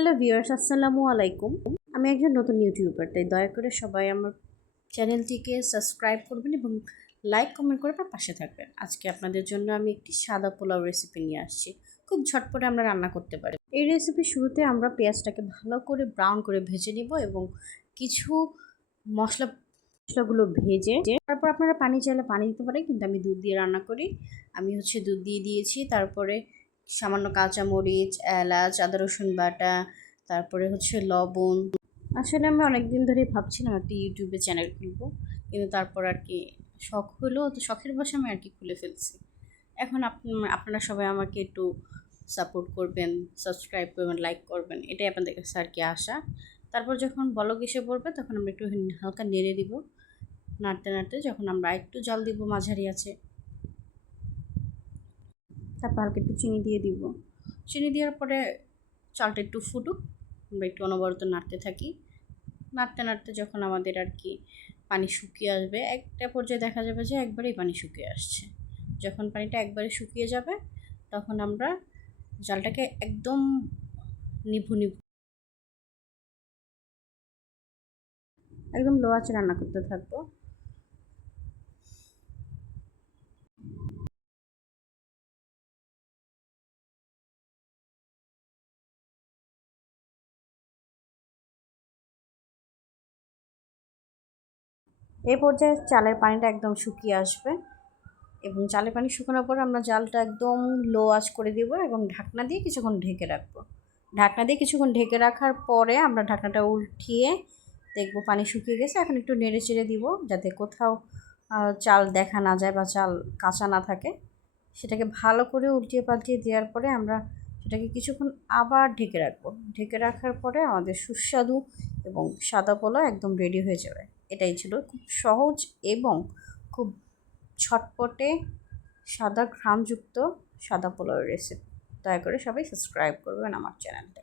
Hello viewers, আসসালামু আলাইকুম। আমি একজন নতুন ইউটিউবার, তাই দয়া করে সবাই আমার চ্যানেলটিকে সাবস্ক্রাইব করবেন এবং লাইক কমেন্ট করে আমার পাশে থাকবেন। আজকে আপনাদের জন্য আমি একটি সাদা পোলাও রেসিপি নিয়ে আসছি। খুব ঝটপটে আমরা রান্না করতে পারি। এই রেসিপির শুরুতে আমরা পেঁয়াজটাকে ভালো করে ব্রাউন করে ভেজে নিব এবং কিছু মশলাগুলো ভেজে তারপর আপনারা পানি চাইলে পানি দিতে পারেন, কিন্তু আমি দুধ দিয়ে রান্না করি। আমি দুধ দিয়ে দিয়েছি, তারপরে সামান্য কাঁচামরিচ, এলাচ, আদা রসুন বাটা, তারপরে লবণ। আসলে আমি অনেক দিন ধরেই ভাবছিলাম একটা ইউটিউবে চ্যানেল খুলবো, কিন্তু তারপর আর কি শখ হলো, তো শখের বশে আমি আর কি খুলে ফেলছি। এখন আপনারা সবাই আমাকে একটু সাপোর্ট করবেন, সাবস্ক্রাইব করবেন, লাইক করবেন, এটাই আপনাদের কাছে আর কি আশা। তারপর যখন বলক এসে পড়বে তখন আমরা একটু হালকা নেড়ে দিব, নাড়তে নাড়তে যখন আমরা একটু জল দিব মাঝারি আছে, তারপর হালকা একটু চিনি দিয়ে দিব। চিনি দেওয়ার পরে চালটা একটু ফুটুক, আমরা একটু অনবরত নাড়তে থাকি। নাড়তে নাড়তে যখন আমাদের আর কি পানি শুকিয়ে আসবে, একটা পর্যায়ে দেখা যাবে যে একবারেই পানি শুকিয়ে আসছে। যখন পানিটা একবারে শুকিয়ে যাবে তখন আমরা জালটাকে একদম নিভু নিভু একদম লো আঁচে রান্না করতে থাকবো। এই পর্যায়ে চালের পানিটা একদম শুকিয়ে আসবে এবং চালের পানি শুকানোর পর আমরা জালটা একদম লো আঁচ করে দিব এবং ঢাকনা দিয়ে কিছুক্ষণ ঢেকে রাখবো। ঢাকনা দিয়ে কিছুক্ষণ ঢেকে রাখার পরে আমরা ঢাকনাটা উঠিয়ে দেখবো পানি শুকিয়ে গেছে। এখন একটু নেড়ে চেড়ে দিব যাতে কোথাও চাল দেখা না যায় বা চাল কাঁচা না থাকে। সেটাকে ভালো করে উল্টিয়ে পাল্টিয়ে দেওয়ার পরে আমরা সেটাকে কিছুক্ষণ আবার ঢেকে রাখবো। ঢেকে রাখার পরে আমাদের সুস্বাদু এবং সাদা পোলাও একদম রেডি হয়ে যাবে। এটাই ছিল খুব সহজ এবং খুব ছটপটে সাদা ঘ্রাণযুক্ত সাদা পোলাওয়ের রেসিপি। দয়া করে সবাই সাবস্ক্রাইব করবেন আমার চ্যানেলটা।